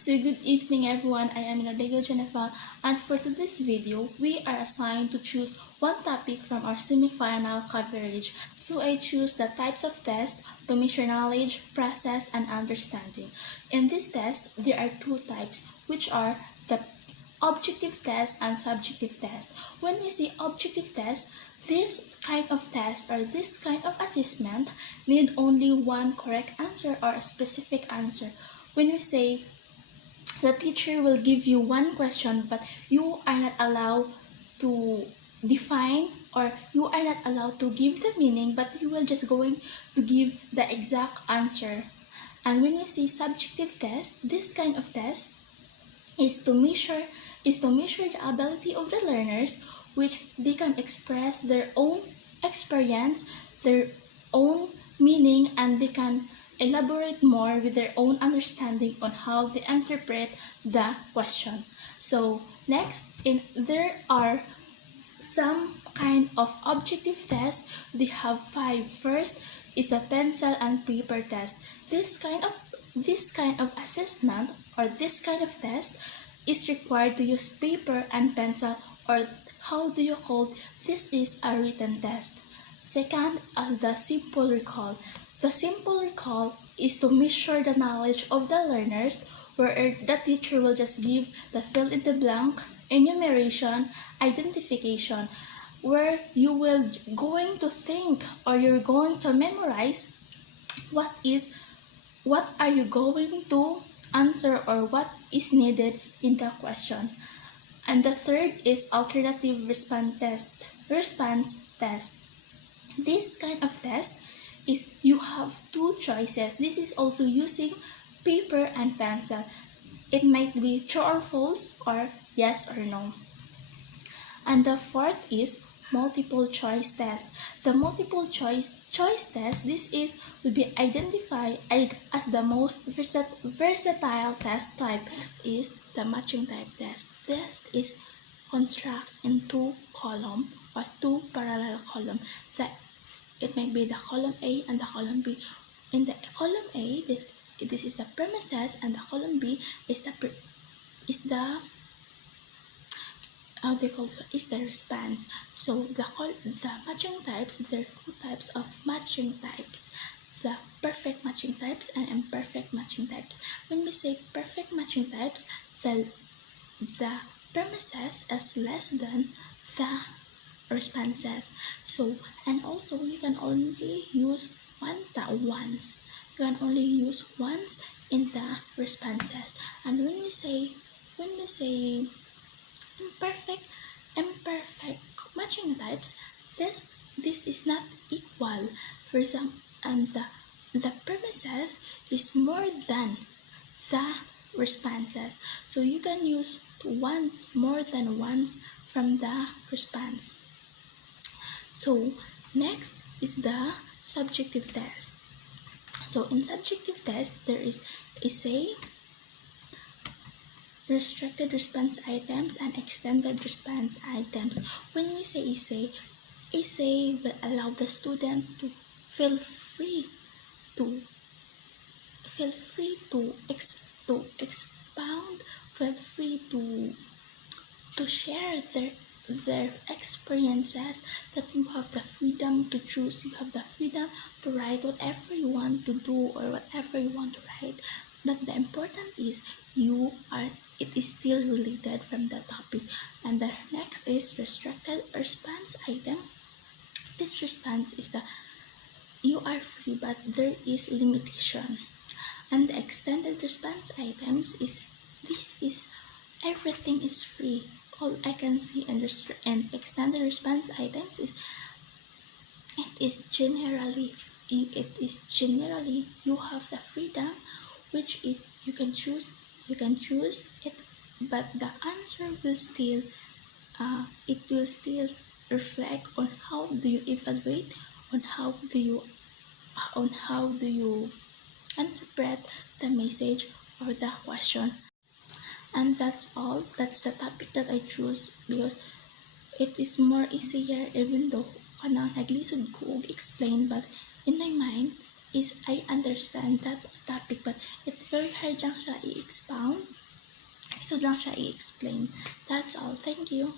So good evening everyone, I am Nadego Jennifer, and for today's video, we are assigned to choose one topic from our semi-final coverage. So I choose the types of tests to measure knowledge, process, and understanding. In this test, there are two types, which are the objective test and subjective test. When we say objective test, this kind of test or this kind of assessment need only one correct answer or a specific answer. When we say the teacher will give you one question but you are not allowed to define, or you are not allowed to give the meaning, but you will just going to give the exact answer. And when we say subjective test, this kind of test is to measure the ability of the learners, which they can express their own experience, their own meaning, and they can elaborate more with their own understanding on how they interpret the question. So next, there are some kind of objective tests. We have 5. First is the pencil and paper test. This kind of assessment or this kind of test is required to use paper and pencil, or how do you call this is a written test. Second, as the simple recall. The simple recall is to measure the knowledge of the learners, where the teacher will just give the fill in the blank, enumeration, identification, where you will going to think or you're going to memorize what are you going to answer or what is needed in the question. And the third is alternative response test. This kind of test is you have two choices. This is also using paper and pencil. It might be true or false, or yes or no. And the fourth is multiple choice test. The multiple choice test, this will be identified as the most versatile test type. Next is the matching type test. This is construct in two column or two parallel column. It may be the column A and the column B. In the column A, this is the premises, and the column B is the response. So the matching types, there are two types of matching types: the perfect matching types and imperfect matching types. When we say perfect matching types, the premises is less than the responses. So, and also you can only use once. You can only use once in the responses. And when we say imperfect matching types, this is not equal. For example, and the premises is more than the responses. So you can use once, more than once from the response. So next is the subjective test. So in subjective test, there is essay, restricted response items, and extended response items. When we say essay will allow the student to feel free to expound, feel free to share their experiences, that you have the freedom to choose, you have the freedom to write whatever you want to do or whatever you want to write. But the important is it is still related from the topic. And the next is restricted response item. This response is you are free but there is limitation. And the extended response items is everything is free. All I can see and extended response items is generally you have the freedom, which is you can choose it, but the answer will still reflect on how do you evaluate, on how do you interpret the message or the question. And that's all. That's the topic that I choose because it is more easier, even though naglisod ko og explain, but in my mind is I understand that topic but it's very hard lang siya i-expound. So lang siya i-explain. That's all. Thank you.